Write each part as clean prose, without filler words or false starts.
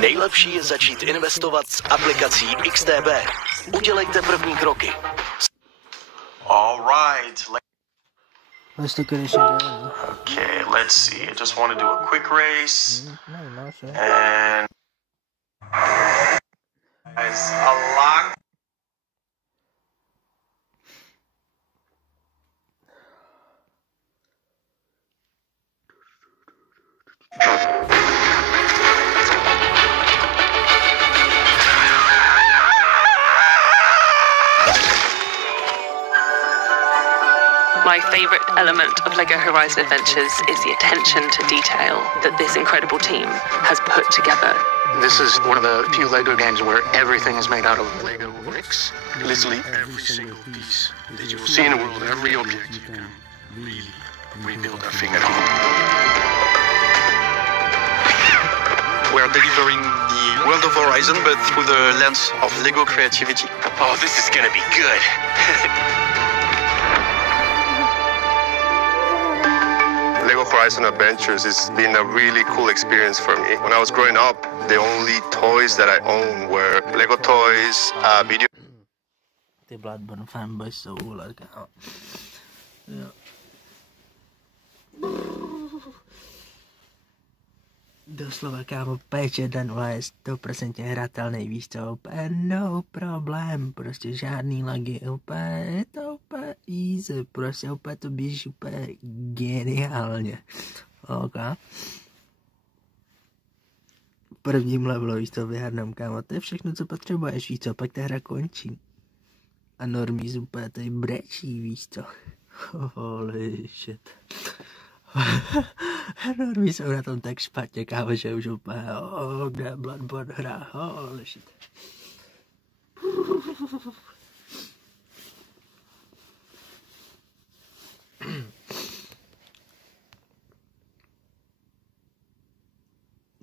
Nejlepší je začít investovat s aplikací XTB. Udělejte první kroky. All right. Let's look at this shit. Okay, let's see. I just want to do a quick race. And guys, a lot. My favourite element of LEGO Horizon Adventures is the attention to detail that this incredible team has put together. This is one of the few LEGO games where everything is made out of LEGO bricks. Literally every single piece that you will see in the world, every object you can really rebuild that thing at home. We are delivering the world of Horizon, but through the lens of LEGO creativity. Oh, this is gonna be good. LEGO Horizon Adventures has been a really cool experience for me. When I was growing up, the only toys that I owned were LEGO toys, video. Ty Bloodborne fanboys jsou úlet, kámo. Jo. Doslova, kámo, péče den je 100% hratelný, víš co, úplně no problém, prostě žádný lagy, úplně, je to úplně easy, prostě úplně to běží úplně geniálně, ok. V prvním levelu, víš co, vyhádnám, kámo, to je všechno, co potřebuješ, víš co, pak ta hra končí. A normí úplně tady brečí, víš co, holy shit. Normí jsou na tom tak špatně, kámo, že už úplně, kde Bloodborne hra, holy shit.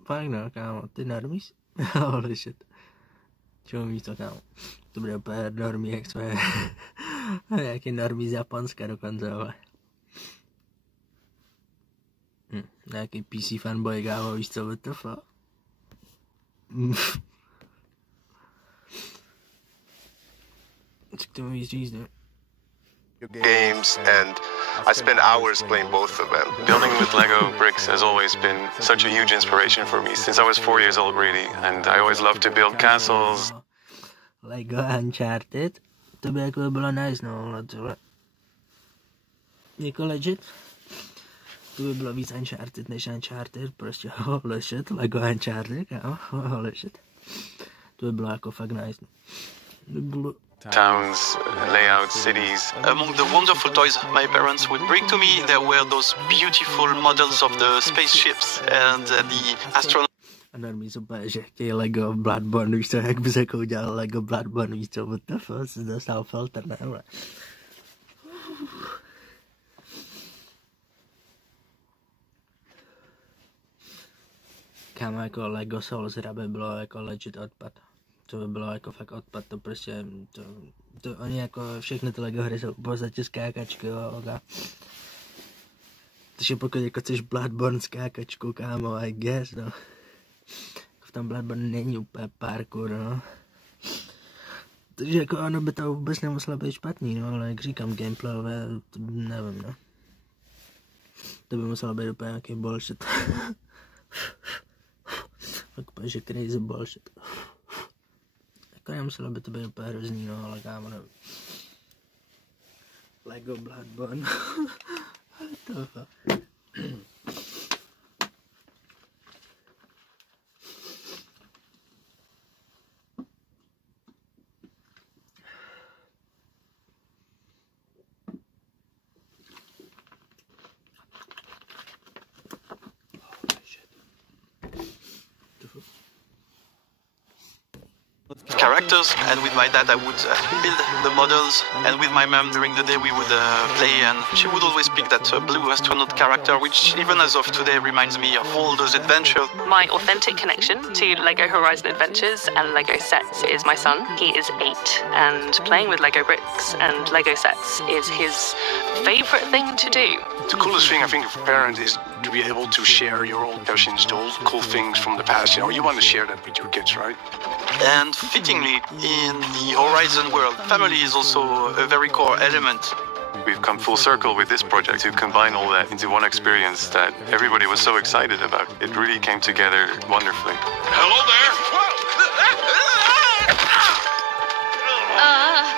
Fakt no, kámo, ty normíš? Holy shit. Čemu víš to, kámo? To bude úplně normí, jak jsme, jaký normí z Japonska dokonce, ale. Nějaký PC fanboy, kámo, víš co, what the fuck? Co k tomu víc říct, ne? Games, and I spent hours playing both of them. Building with LEGO bricks has always been such a huge inspiration for me since I was 4 years old, really, and I always loved to build castles. LEGO Uncharted, to by jako bylo nice, no, ale tohle. Jako legit. To by bylo víc Uncharted než Uncharted, prostě holy shit, LEGO Uncharted, kámo, holy shit. To by bylo jako fakt nice. To bylo... Towns, layouts, cities. Among the wonderful toys my parents would bring to me, there were those beautiful models of the spaceships and the astronauts. A normální super, že chtějí LEGO Bloodborne, víš co, jak bys jako udělal LEGO Bloodborne, víš co, what the fuck, jsi dostal filter, ne? Kámo, jako LEGO Souls hra by bylo jako legit odpad. To by bylo jako fakt odpad, to prostě, to oni jako všechny ty LEGO hry jsou v podstatě skákačky, jo, oka. Takže pokud jako chceš Bloodborne skákačku, kámo, I guess, no. V tom Bloodborne není úplně parkour, no. Takže jako ono by to vůbec nemuselo být špatný, no, ale jak říkám, gameplayové, nevím, no. To by muselo být úplně nějaký bullshit. Fakt že crazy bullshit. Jako nemuselo by to být úplně hrozný, no, ale kámo, nevím. LEGO Bloodborne. To fakt. characters, and with my dad I would build the models, and with my mom during the day we would play, and she would always pick that blue astronaut character, which even as of today reminds me of all those adventures. My authentic connection to LEGO Horizon Adventures and LEGO sets is my son. He is 8, and playing with LEGO bricks and LEGO sets is his favorite thing to do. The coolest thing I think for a parent is to be able to share your old passions, the old cool things from the past. You know, you want to share that with your kids, right? And fittingly, in the Horizon world, family is also a very core element. We've come full circle with this project to combine all that into one experience that everybody was so excited about. It really came together wonderfully. Hello there!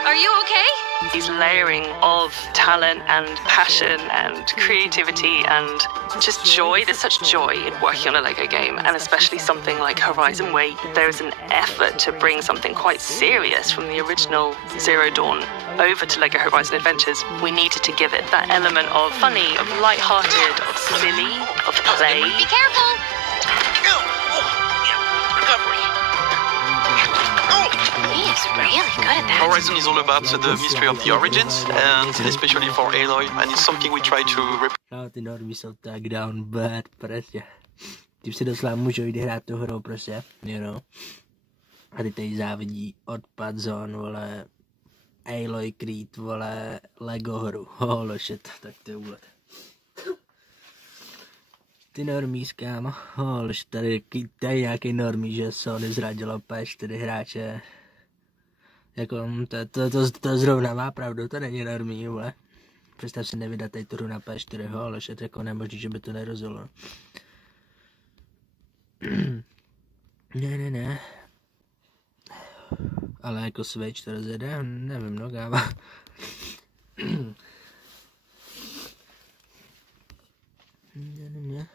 Are you okay? This layering of talent and passion and creativity and just joy. There's such joy in working on a LEGO game, and especially something like Horizon, where there's an effort to bring something quite serious from the original Zero Dawn over to LEGO Horizon Adventures. We needed to give it that element of funny, of light-hearted, of silly, of play. Be careful! He is really good at that. Horizon is all about the mystery of the origins, and especially for Aloy, and it's something we try to No, ty normy jsou tak down bad, prostě. Tím si doslova můžou jít hrát tu hru, prostě, you know. A ty tady závidí odpad zón, vole, Aloy Creed, vole, Lego hru, holy shit, tak to je úlet. Ty normís, kámo, holy shit, tady nějaký normí, že Sony zradilo PS4 hráče. Jako, to zrovna má pravdu, to není normí, vole. Představ si nevydat tady tu hru na PS4, holy shit, jako nemožný, že by to nerozilo. Ne. Ale jako Switch to rozjede, nevím, no kámo. Ne.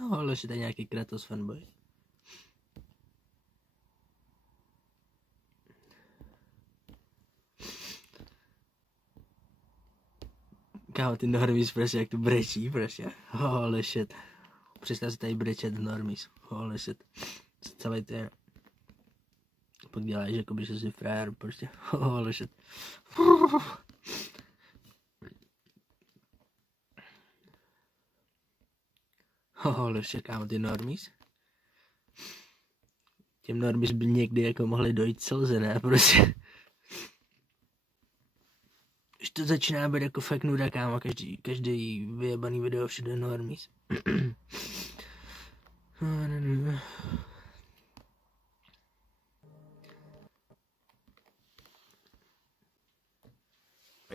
No, ale je to nějaký Kratos fanboy. Kámo, ty normies prostě, jak tu brečí prostě. Holy shit. Představ si tady brečet normies. Holy shit. Celý ten. Pak děláš, jako by si frajer prostě. Holy shit. Holy shit, kámo, ty normies. Těm normies by někdy jako mohli dojít slze, ne? Prostě. Už to začíná být jako fakt nuda, kámo, každý vyjebaný video všude normies.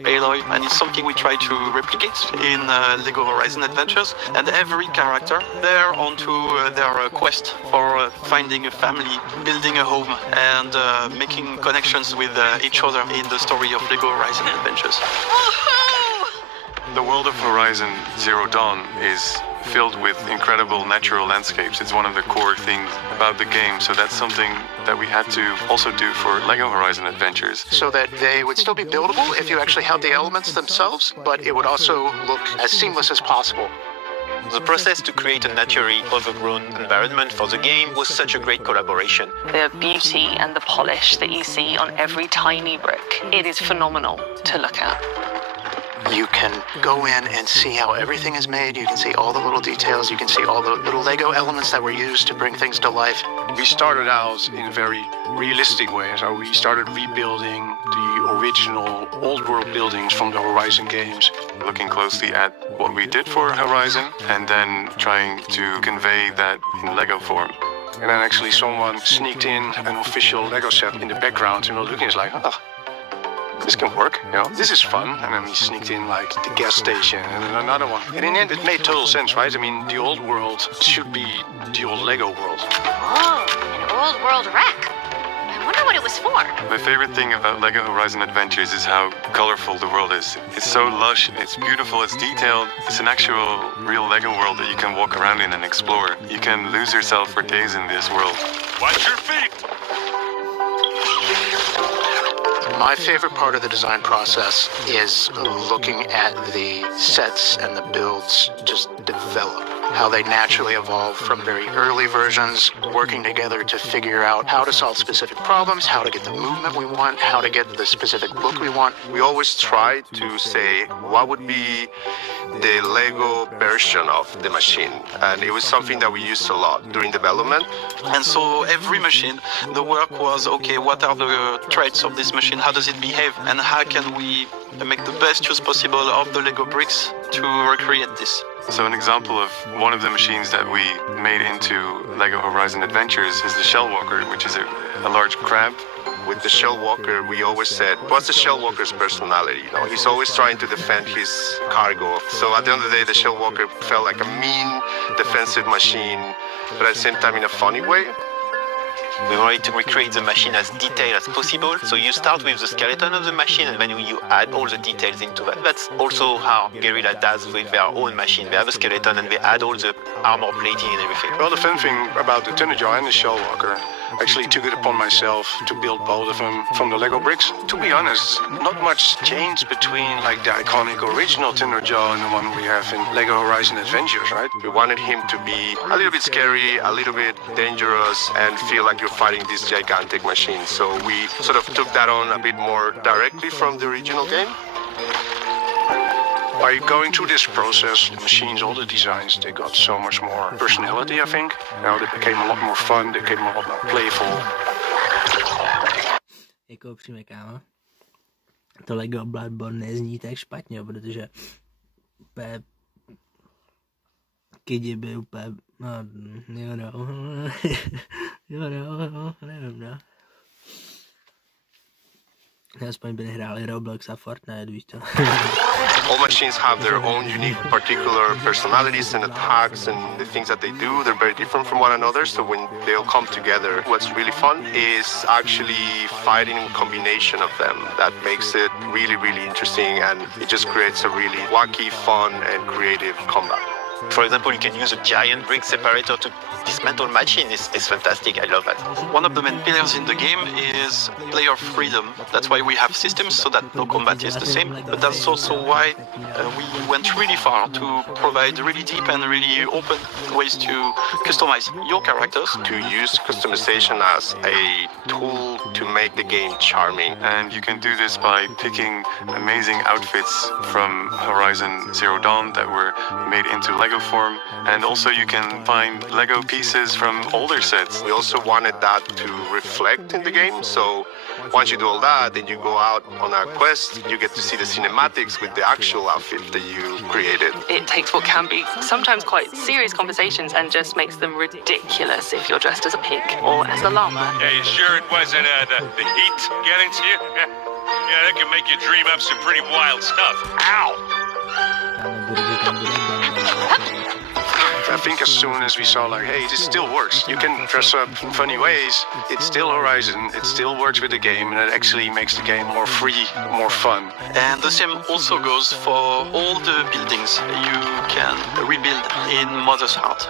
Aloy, and it's something we try to replicate in LEGO Horizon Adventures, and every character they're onto their quest for finding a family, building a home, and making connections with each other in the story of LEGO Horizon Adventures. The world of Horizon Zero Dawn is filled with incredible natural landscapes. It's one of the core things about the game, so that's something that we had to also do for LEGO Horizon Adventures. So that they would still be buildable if you actually had the elements themselves, but it would also look as seamless as possible. The process to create a naturally overgrown environment for the game was such a great collaboration. The beauty and the polish that you see on every tiny brick, it is phenomenal to look at. You can go in and see how everything is made. You can see all the little details. You can see all the little Lego elements that were used to bring things to life. We started out in a very realistic way. So we started rebuilding the original old world buildings from the Horizon games. Looking closely at what we did for Horizon and then trying to convey that in Lego form. And then actually someone sneaked in an official Lego set in the background, and we're looking, it's like, oh, this can work, you know, this is fun. And then we sneaked in like the gas station and then another one. And in the end, it made total sense, right? I mean, the old world should be the old Lego world. Oh, an old world wreck. I wonder what it was for. My favorite thing about LEGO Horizon Adventures is how colorful the world is. It's so lush, it's beautiful, it's detailed. It's an actual, real LEGO world that you can walk around in and explore. You can lose yourself for days in this world. Watch your feet! My favorite part of the design process is looking at the sets and the builds just develop, how they naturally evolve from very early versions, working together to figure out how to solve specific problems, how to get the movement we want, how to get the specific look we want. We always try to say what would be the Lego version of the machine, and it was something that we used a lot during development. And so every machine, the work was, okay, what are the traits of this machine? How does it behave? And how can we make the best use possible of the Lego bricks to recreate this? So an example of one of the machines that we made into Lego Horizon Adventures is the Shell Walker, which is a large crab. With the Shell Walker, we always said, what's the Shell Walker's personality? You know, he's always trying to defend his cargo. So at the end of the day, the Shell Walker felt like a mean, defensive machine, but at the same time in a funny way. We wanted to recreate the machine as detailed as possible. So you start with the skeleton of the machine and then you add all the details into that. That's also how Guerrilla does with their own machine. They have a skeleton and they add all the armor plating and everything. Well, the fun thing about the Thunderjaw and the Shell Walker, actually took it upon myself to build both of them from the Lego bricks. To be honest, not much changed between like the iconic original Thunderjaw and the one we have in Lego Horizon Adventures, right? We wanted him to be a little bit scary, a little bit dangerous, and feel like you're fighting this gigantic machine. So we sort of took that on a bit more directly from the original game. By going through this process, the machines, all the designs, they got so much more personality, I think. You know, they became a lot more fun, they became a lot more playful. Jako upřímně, kámo, to Lego Bloodborne nezní tak špatně, protože úplně kidi by úplně, nevím, no. Aspoň by nehráli Roblox a Fortnite, víš to. All machines have their own unique particular personalities and attacks, and the things that they do, they're very different from one another. So when they'll come together, what's really fun is actually fighting a combination of them. That makes it really, really interesting, and it just creates a really wacky, fun, and creative combat. For example, you can use a giant brick separator to dismantle machine. It's fantastic. I love that. One of the main pillars in the game is player freedom. That's why we have systems so that no combat is the same. But that's also why we went really far to provide really deep and really open ways to customize your characters. To use customization as a tool to make the game charming. And you can do this by picking amazing outfits from Horizon Zero Dawn that were made into Lego form, and also you can find Lego pieces from older sets. We also wanted that to reflect in the game, so once you do all that, then you go out on a quest, you get to see the cinematics with the actual outfit that you created. It takes what can be sometimes quite serious conversations and just makes them ridiculous if you're dressed as a pig or as a llama. Yeah, you sure it wasn't the heat getting to you? Yeah, that can make you dream up some pretty wild stuff. Ow! I think as soon as we saw like, hey, this still works. You can dress up in funny ways. It's still Horizon. It still works with the game, and it actually makes the game more free, more fun. And the same also goes for all the buildings you can rebuild in Mother's Heart.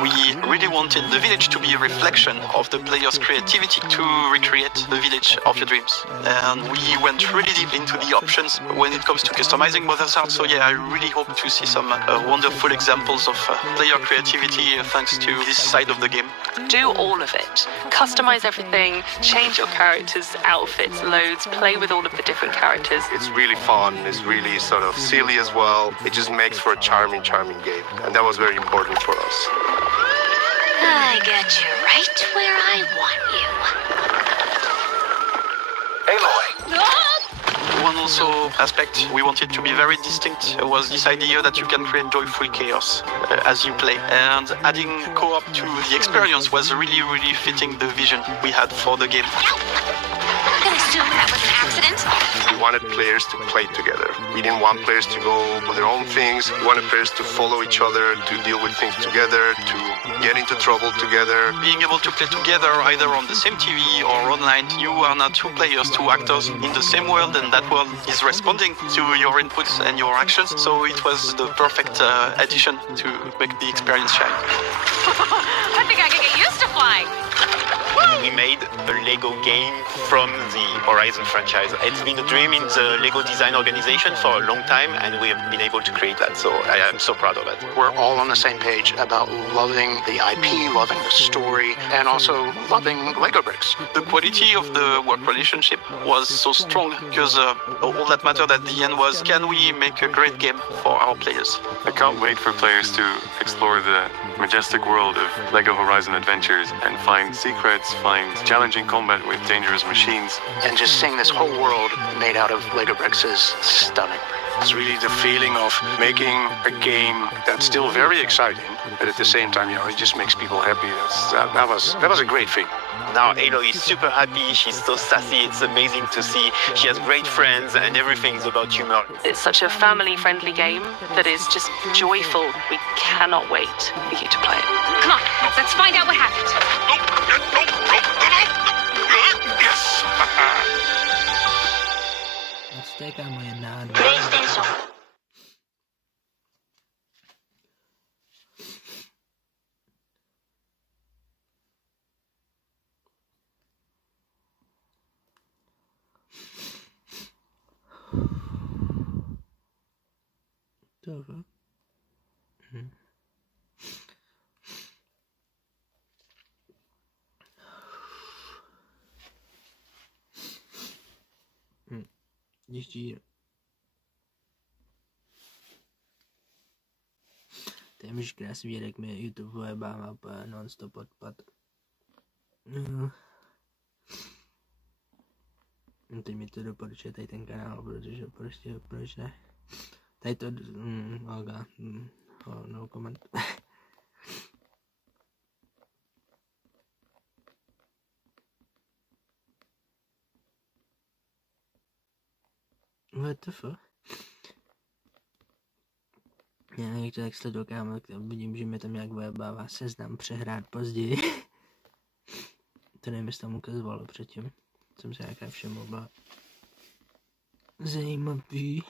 We really wanted the village to be a reflection of the player's creativity to recreate the village of your dreams. And we went really deep into the options when it comes to customizing Mother's Heart. So yeah, I really hope to see some wonderful examples of player creativity thanks to this side of the game. Do all of it. Customize everything, change your characters' outfits, loads, play with all of the different characters. It's really fun, it's really sort of silly as well. It just makes for a charming, charming game. And that was very important for us. I got you right where I want you. Aloy! One also aspect we wanted to be very distinct was this idea that you can create joyful chaos as you play. And adding co-op to the experience was really, really fitting the vision we had for the game. I'm gonna assume that was an accident. We wanted players to play together. We didn't want players to go on their own things. We wanted players to follow each other, to deal with things together, to get into trouble together. Being able to play together either on the same TV or online, you are now two players, two actors in the same world, and that world is responding to your inputs and your actions. So it was the perfect addition to make the experience shine. I think I can get used to flying. We made made a Lego game from the Horizon franchise. It's been a dream in the Lego design organization for a long time, and we have been able to create that, so I am so proud of it. We're all on the same page about loving the IP, loving the story, and also loving Lego bricks. The quality of the work relationship was so strong because all that mattered at the end was, can we make a great game for our players? I can't wait for players to explore the majestic world of LEGO Horizon Adventures and find secrets, find challenging combat with dangerous machines. And just seeing this whole world made out of Lego bricks is stunning. It's really the feeling of making a game that's still very exciting, but at the same time, it just makes people happy. That was a great thing. Now Alo is super happy, she's so sassy, it's amazing to see. She has great friends and everything is about humor. It's such a family-friendly game that is just joyful. We cannot wait for you to play it. Come on, let's find out what happened. Yes! Let's take out my nod. PlayStation. Over. GG. Téměř krásný výrek mě YouTube vybává non-stop odpad. Teď mi to doporučuje tady ten kanál, protože prostě proč ne? Tady to, no comment. What the fuck? Já jak to tak sleduju, kámo, tak vidím, že mi tam nějak vybává seznam přehrát později. To nevím, jestli tam ukazovalo předtím. Jsem se nějaká všemu byla zajímavý.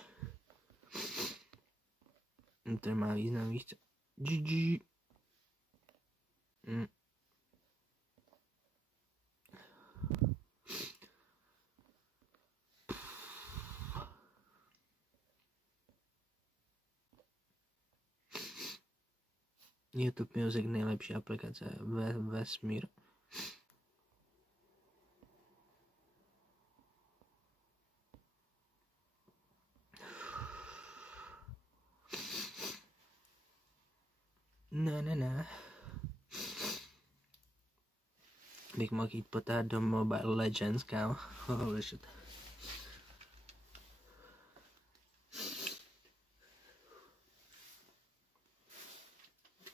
To má význam, víš co? GG. YouTube Music nejlepší aplikace ve vesmíru. Ne. Bych mohl jít potáhat do Mobile Legends, kámo. Holy shit.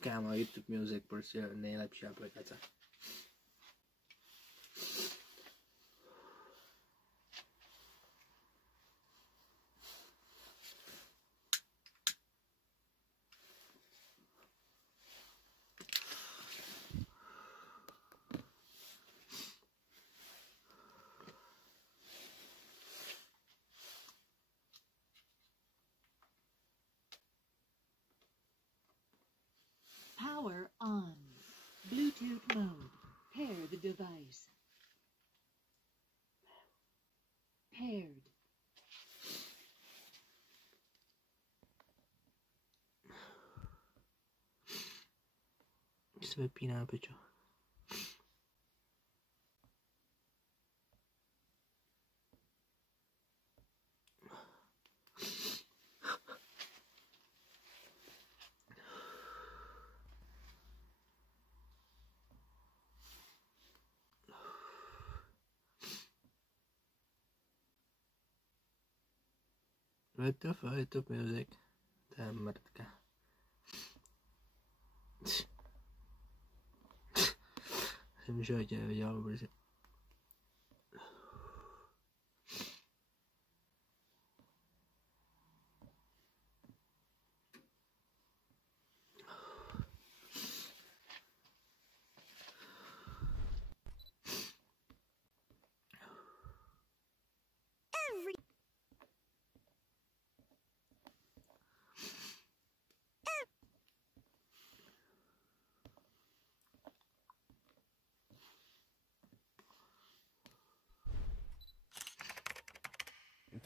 Kámo, YouTube Music prostě nejlepší aplikace. Power on. Bluetooth mode. Pair the device. Paired. Se vypíná, pičo. What the fuck, YouTube Music? To je mrtka. Jsem v životě neviděl, protože...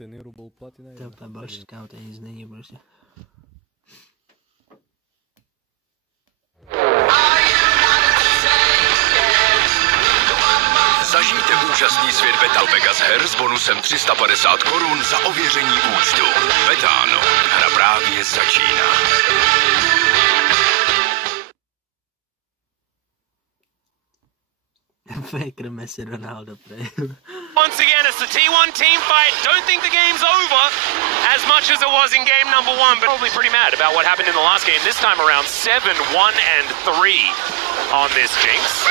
To úplně bož, kámo, to nic není prostě. Zažijte úžasný svět Betal Vegas her s bonusem 350 korun za ověření účtu. Betáno, hra právě začíná. Faker Messi Ronaldo play. Once again, it's the T1 team fight. Don't think the game's over as much as it was in game number 1, but probably pretty mad about what happened in the last game. This time around 7, 1, and 3 on this Jinx.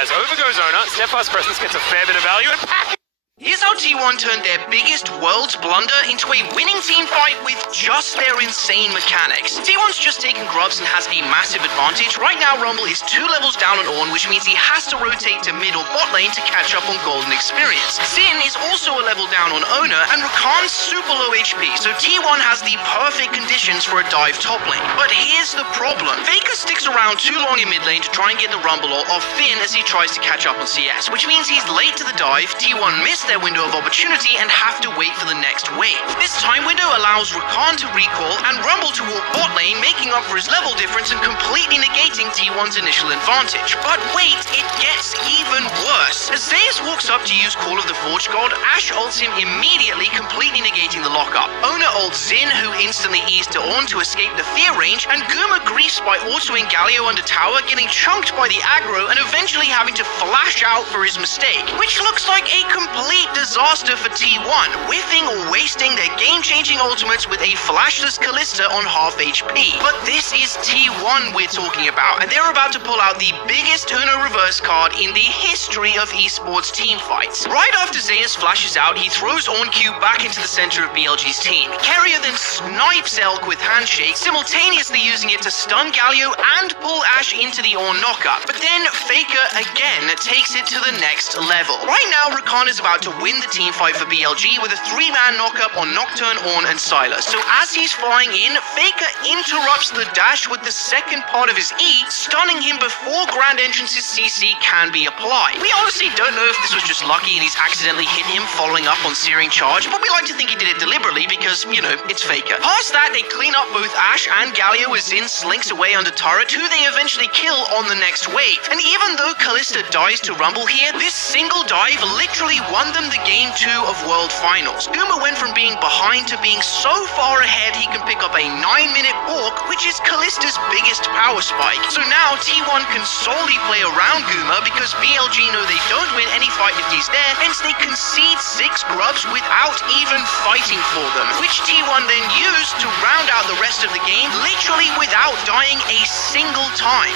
As over goes Ona, Steadfast Presence gets a fair bit of value and pack. Here's how T1 turned their biggest world's blunder into a winning team fight with just their insane mechanics. T1's just taken Grubs and has a massive advantage. Right now, Rumble is 2 levels down on Ornn, which means he has to rotate to mid or bot lane to catch up on golden experience. Xin is also a level down on Ona, and Rakan's super low HP, so T1 has the perfect conditions for a dive top lane. But here's the problem. Faker sticks around too long in mid lane to try and get the Rumble off Finn as he tries to catch up on CS, which means he's late to the dive, T1 missed their window of opportunity and have to wait for the next wave. This time window allows Rakan to recall and Rumble to walk bot lane, making up for his level difference and completely negating T1's initial advantage. But wait, it gets even worse. As Zeus walks up to use Call of the Forge God, Ashe ults him immediately, completely negating the lockup. Ona ults Xin, who instantly E's to Ornn to escape the fear range, and Guma griefs by autoing Galio under tower, getting chunked by the aggro and eventually having to flash out for his mistake, which looks like a complete disaster for T1, whiffing or wasting their game-changing ultimates with a flashless Kalista on half HP. But this is T1 we're talking about, and they're about to pull out the biggest Uno reverse card in the history of esports team fights. Right after Zeus flashes out, he throws Ornn Q back into the center of BLG's team. Keria then snipes Elk with Handshake, simultaneously using it to stun Galio and pull Ashe into the Ornn knockup. But then Faker again takes it to the next level. Right now, Rakan is about to win the team fight for BLG with a 3-man knockup on Nocturne, Ornn, and Sylas. So as he's flying in, Faker interrupts the dash with the second part of his E, stunning him before Grand Entrance's CC can be applied. We honestly don't know if this was just lucky and he's accidentally hit him following up on Searing Charge, but we like to think he did it deliberately because, you know, it's Faker. Past that, they clean up both Ashe and Galio as Xin slinks away under turret, who they eventually kill on the next wave. And even though Kalista dies to Rumble here, this single dive literally won them the Game 2 of World Finals. Guma went from being behind to being so far ahead he can pick up a 9-minute walk, which is Kalista's biggest power spike. So now T1 can solely play around Guma because BLG know they don't win any fight if he's there, hence they concede 6 Grubs without even fighting for them, which T1 then used to round out the rest of the game literally without dying a single time.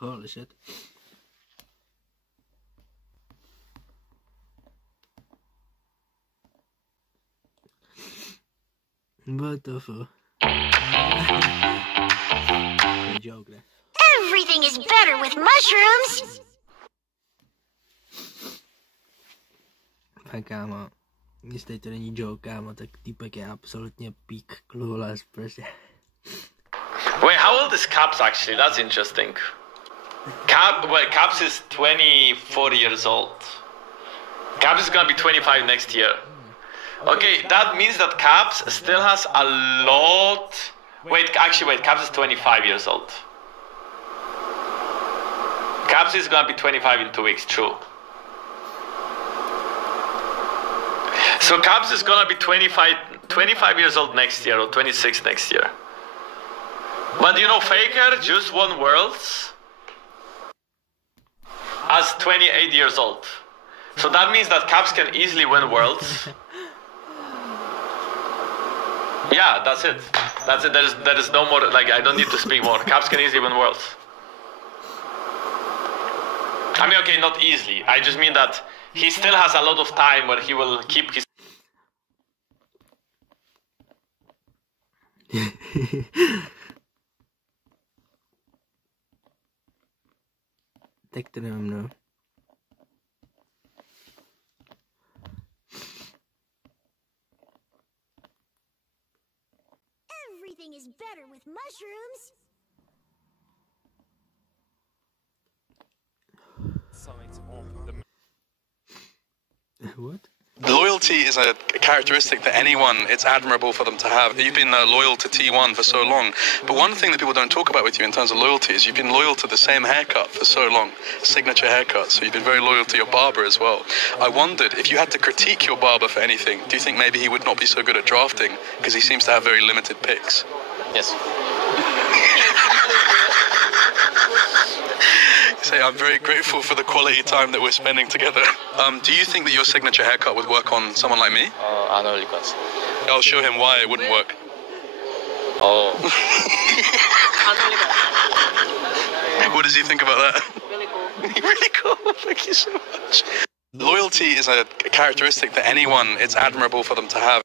Holy shit. What the fuck? Joke there. Everything is better with mushrooms! Kámo, jestli to není joke, kámo, tak týpek je absolutně peak clueless prostě. Wait, how old is Caps actually? That's interesting. Caps is 24 years old. Caps is gonna be 25 next year. Okay, that means that Caps still has a lot... Wait, Caps is 25 years old. Caps is gonna be 25 in 2 weeks, true. So Caps is gonna be 25 years old next year, or 26 next year. But you know, Faker just won Worlds as 28 years old. So that means that Caps can easily win Worlds. Yeah, that's it. That's it. There is no more, like, I don't need to speak more. Caps can easily win Worlds. I mean, okay, not easily. I just mean that he still has a lot of time where he will keep his... Tak to nevím, no. Everything is better with mushrooms. What? Loyalty is a characteristic that it's admirable for them to have. You've been loyal to T1 for so long, but one thing that people don't talk about with you in terms of loyalty is you've been loyal to the same haircut for so long, signature haircut, so you've been very loyal to your barber as well. I wondered, if you had to critique your barber for anything, do you think maybe he would not be so good at drafting, because he seems to have very limited picks? Yes. Say, I'm very grateful for the quality time that we're spending together. Do you think that your signature haircut would work on someone like me? I'll show him why it wouldn't work. Oh. What does he think about that? Really cool. Really cool, thank you so much. Loyalty is a characteristic that it's admirable for them to have.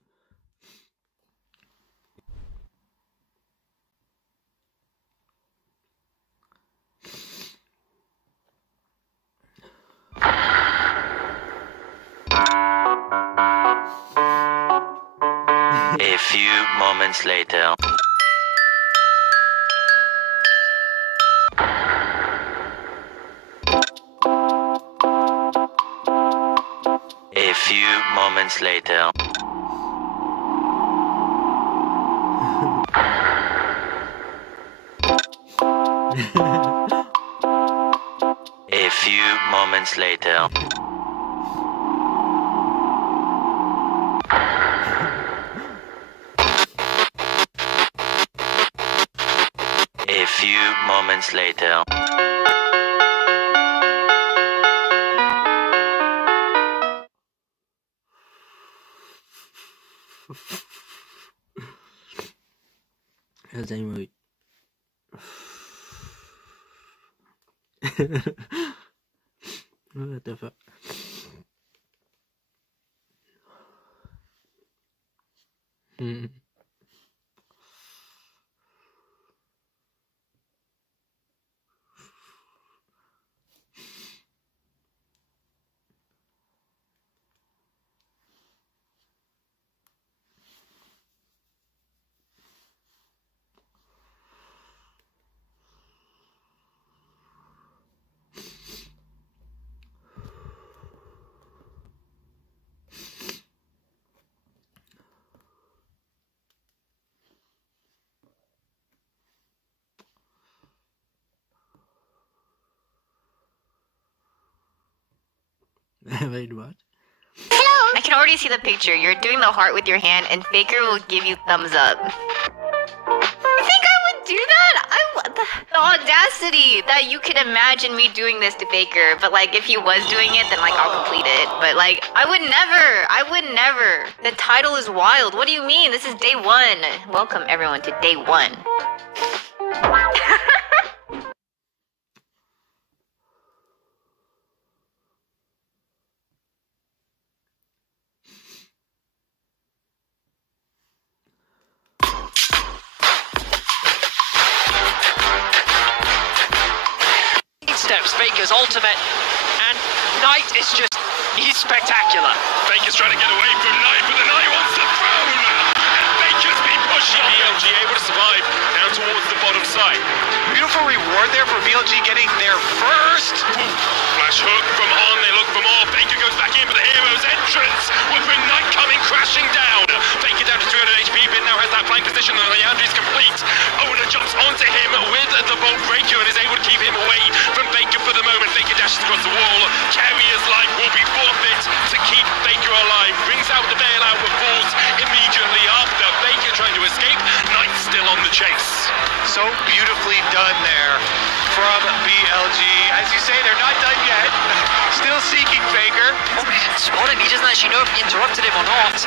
A few moments later. A few moments later. A few moments later. A few moments later. zajímavý. No, to je fakt. Wait, what? I can already see the picture. You're doing the heart with your hand, and Faker will give you thumbs up. You think I would do that? The audacity that you could imagine me doing this to Faker. But like, if he was doing it, then like I'll complete it. But like, I would never. The title is wild. What do you mean? This is day one. Welcome everyone to day one. Steps Faker's ultimate, and Knight is just, he's spectacular. Faker's trying to get away from Knight, but the Knight wants the throne, and Faker's been pushing BLG, able to survive down towards the bottom side. Beautiful reward there for BLG getting there first. Flash hook from On, they look for more. Faker goes back in for the hero's entrance. With Knight coming crashing down. Faker down to 300 HP, Bin now has that flank position, and the Leandri's complete. Owner jumps onto him with the Bolt Breaker and is able to keep him away from Faker for the moment. Faker dashes across the wall. Carrier's life will be forfeit to keep Faker alive. Brings out the bailout, but falls immediately after. Faker trying to escape. Knight still on the chase. So beautifully done there from BLG. As you say, they're not done yet. Still seeking Faker. Oh, but he didn't spot him. He doesn't actually know if he interrupted him or not.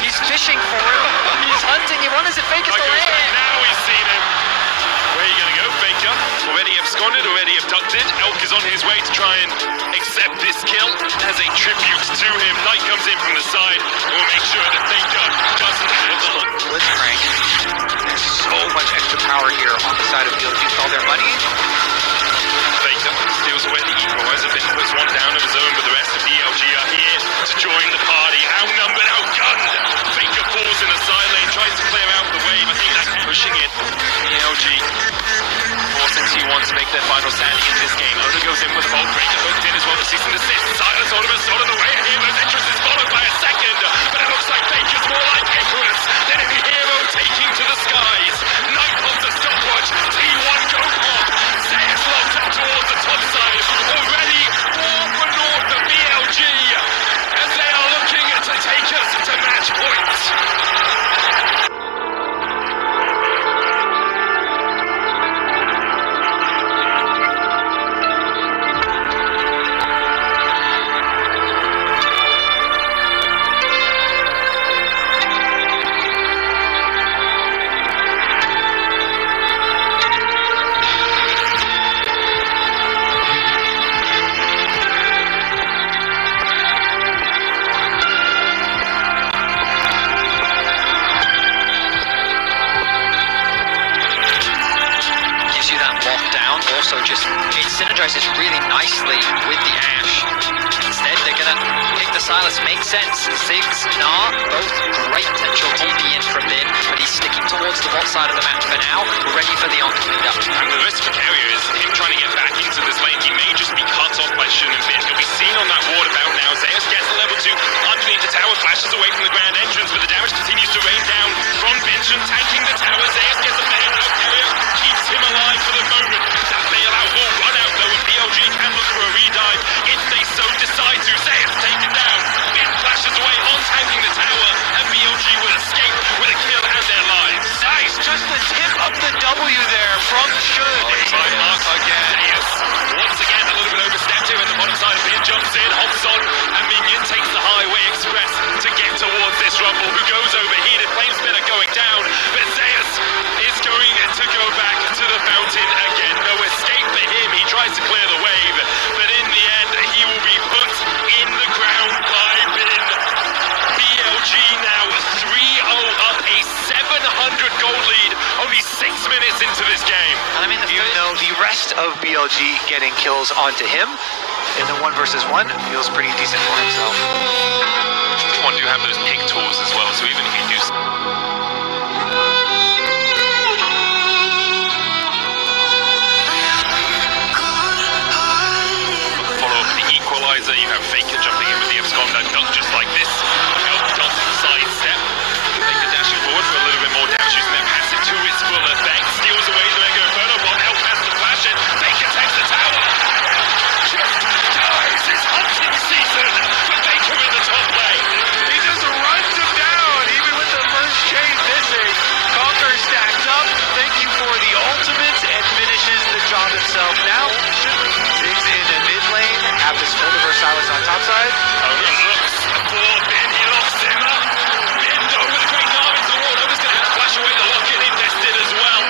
He's fishing for him. He's hunting. He wonders if Faker's still here. Now he's seen him. Where are you going to go, Faker? Already absconded, already abducted. Elk is on his way to try and accept this kill. As a tribute to him, Knight comes in from the side and will make sure that Faker doesn't have the look. Blitzcrank. There's so much extra power here on the side of BLG with all their money. Faker steals away the equalizer, then puts one down of his own, but the rest of BLG are here to join the party. Outnumbered, outgunned. Faker falls in the side lane, tries to clear out the wave. I think that's pushing it. BLG forcing T1 to make their final standing in this game. Oda goes in with a Bolt Breaker, hooked in as well, the cease and desist. Silence, Ultimate, out of the way. Hero's entrance is followed by a second. it synergizes really nicely with the Ashe. Instead, they're gonna pick the Silas. Makes sense. Ziggs, Nah, both great potential TP in from Bin, but he's sticking towards the bot side of the map for now, ready for the on cleanup. And the risk for Carrier is him trying to get back into this lane. He may just be cut off by Shun and Bin. He'll be seen on that ward about now. Zeus gets the level 2 underneath the tower, flashes away from the grand entrance, but the damage continues to rain down from Bin. Shun tanking the tower. Zeus gets a bail out. Carrier keeps him alive for the moment. That bailout will run out though, and BLG can look for a redive if they so decide to. Zeus taken down. Bin flashes away on tanking the tower, and BLG will escape with a kill and their lives. Nice, just the tip of the W there from Shun. By Mark again. Zeus, once again, a little bit overstepped here at the bottom side. Bin jumps in, hops on, and Minion takes the highway express to get towards this Rumble, who goes overheated. Flame Spitter going down, but Zeus is going to go back to the fountain again. No escape for him. He tries to clear the wave, but in the end, he will be put in the ground by Bin. BLG now 3-0 up, a 700 goal lead, only 6 minutes into this game. I mean, the rest of BLG getting kills onto him in the 1 versus 1 feels pretty decent for himself. T1 do have those pick tools as well, so even if you do follow up the equalizer, you have Faker jumping in with the abscond that dunk just like this. Elf does sidestep. Faker dashing forward for a little bit more damage, using their passive to its full effect. Steals away the Mega Inferno Bomb. Elf has to flash it. Faker takes the tower. Just dies. It's hunting season for Faker in the top lane. He just runs him down, even with the first chain missing. Conquer stacks up. Thank you for the ultimate, and finishes the job himself. Now, Ziggs in the mid lane, have this full Versailles on top side. Looks for Bin. He locks him up. Bin over the Great Arm into the wall. Nova's going to have to flash away the lock-in invested as well.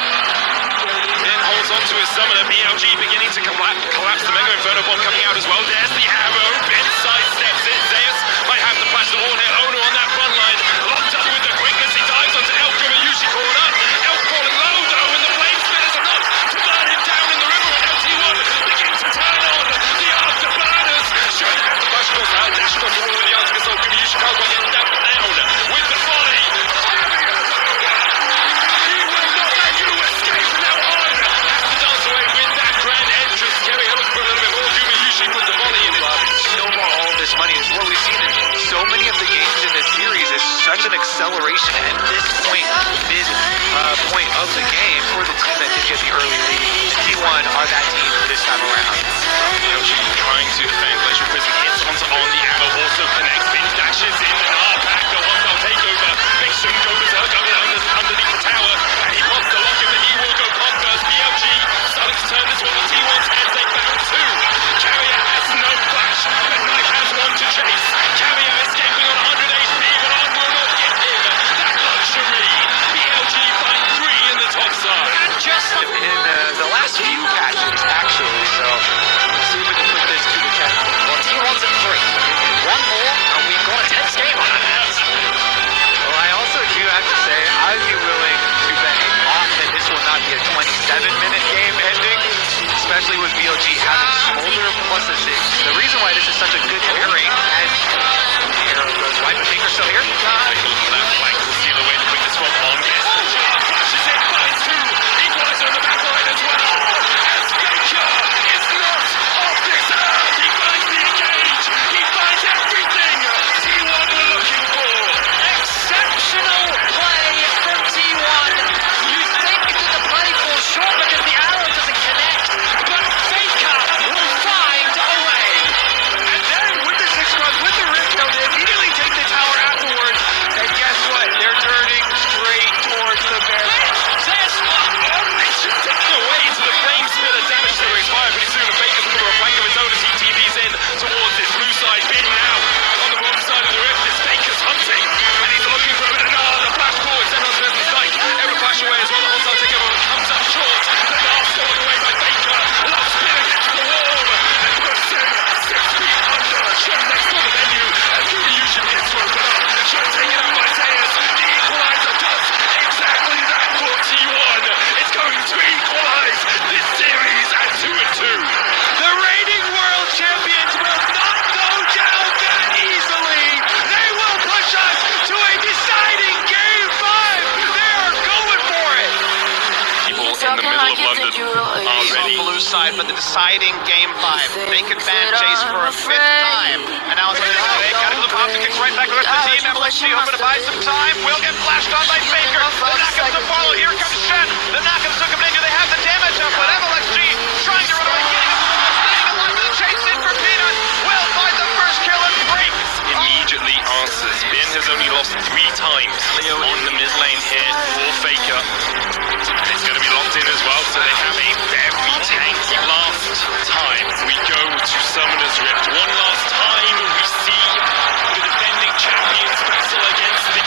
Bin holds on to his summoner. BLG beginning to collapse. The Mega Inferno Bomb coming out as well. There's the arrow. Bin sidesteps it. Zeus might have to flash the wall here. Ono on that front line. Locked up with the quickness. He dives onto Elf from a Yushi corner. Elf falling low though, and the flame spitters enough to burn him down in the river. And LT1 begins to turn on the afterburners. Showing how the flash goes out. Dash across the wall with the ultimate soul. Yushi can't get down with the volley. He will not let you escape. Now on has to dance away with that grand entrance. Kerry Ellis put a little bit more. Yushi put the volley in. Snowball all of this money is what we've seen in so many of the games in this series. Is such an acceleration at this point, point of the game for the team that did get the early lead. T1 are that team this time around. BLG trying to defend Glacial Prison, hits onto on the ammo, also connects. Bin dashes in and back. The hostile takeover. Vixen goes underneath the tower, and he wants to lock him, and he will go pop first. BLG starting to turn this one on T1's head. They found 2. Carrier has no flash, but Knight has one to chase. Carrier escaping on 100 HP, but on will not give him that luxury. BLG find 3 in the top side. And just in the last few patches, actually, so let's see if we can put this to the test. Well, T1's at 3. One more, and we've got a tense game on our hands. Well, I also do have to say, I'd be willing to bet a lot that this will not be a 27-minute game ending, especially with BLG having Smolder plus a 6. The reason why this is such a good pairing, as Arrow goes right, but Tinker's still here. Take a look at that flank to steal away to bring this one on. Gets the jar, flashes in, finds 2. Equalizer on the back line as well. As Faker is not off this earth. He finds the engage. He finds everything T1 were looking for. Exceptional play from T1. You think that the play falls short because the arrow doesn't connect, but Faker will find a way. And then with the 6 runs, with the rift, they immediately take the tower afterwards. And guess what? They're turning straight side, but the deciding game 5. Vacant ban Jace for a 5th time. And now it's a Cataclysm Pop to kick right back to the team. MLXG hoping to buy some time. Will get flashed on by Faker. The knockouts to follow. Here comes Shen. The knockouts to come in. Do they have the damage up? But MLXG trying to run away, getting him staying alive with a chase in for Peanut. Will find the first kill and breaks. Immediately answers. Ben has only lost 3 times on the mid lane here for Faker. It's going to be locked in as well, so they have a very tanky last time. We go to Summoner's Rift. One last time we see the defending champions battle against the...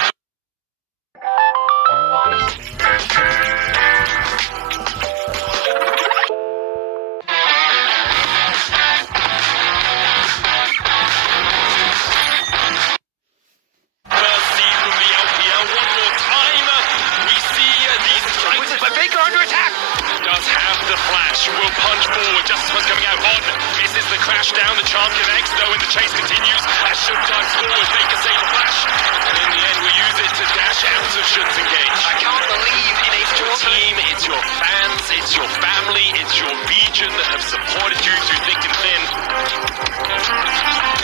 Will punch forward, Justice was coming out on, misses the crash down, the charm connects, though, and the chase continues as Shun dives forward, Faker save the flash, and in the end we use it to dash out of Shun's engage. I can't believe it's your team, it's your fans, it's your family, it's your region that have supported you through thick and thin.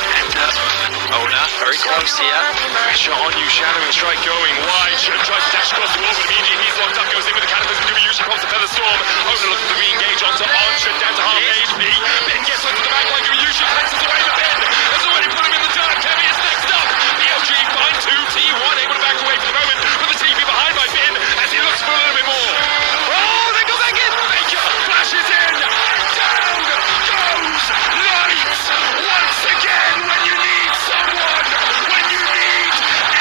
And Ona, very close here. Pressure on you, shadowing strike going wide. Shun tries to dash across the wall, but immediately he's locked up, goes in with the cataclysm to be used across the Feather Storm. Ona looks to re-engage onto Shun down to half HP. Ben gets onto the back line, Ryushi cleanses away the Ben. Has already put him in the dirt. Kemi is next up. BLG find 2, T1 able to back away for the moment, but the TP behind by Ben as he looks for a little bit more. Oh, they go back in. Faker flashes in. Down goes Light. Once again, when you need someone, when you need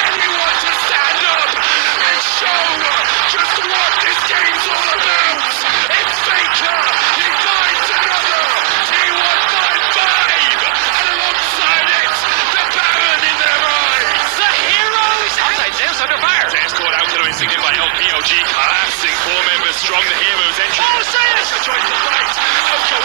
anyone to stand up and show just what this game's all about. It's Faker. He finds another. T1 find 5. And alongside it, the Baron in their eyes. The heroes. Outside Zeus under fire. Zeus caught out to the insignia by LPOG. Collapsing 4 members strong. The heroes entry. Oh, Zeus joins the fight. Elko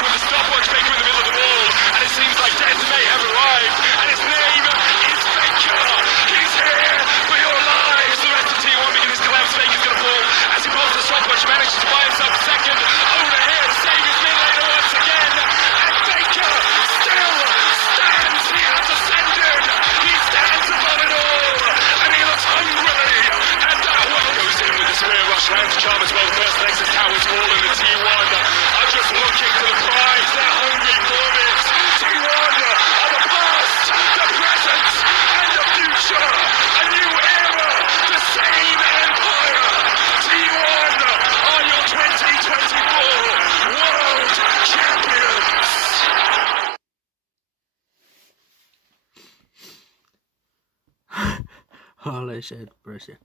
with the stopwatch. Faker in the middle of the wall. And it seems like death may have arrived. And his name is Faker. He's here for your lives. The rest of T1 begins his collapse. Faker's going to fall as he pulls the stopwatch. Manages to buy himself second. Over here to save his mid laner once again. And Faker still stands. He has ascended. He stands above it all. And he looks hungry. And that one goes in with the spear rush. Lands charm as well. The first Nexus towers fall in the T1 are just looking for the prize. They're hungry for this. T1 are the past, the present, and the future. A new era, the same empire. T1 are your 2024 world champions. Holy shit, pressure.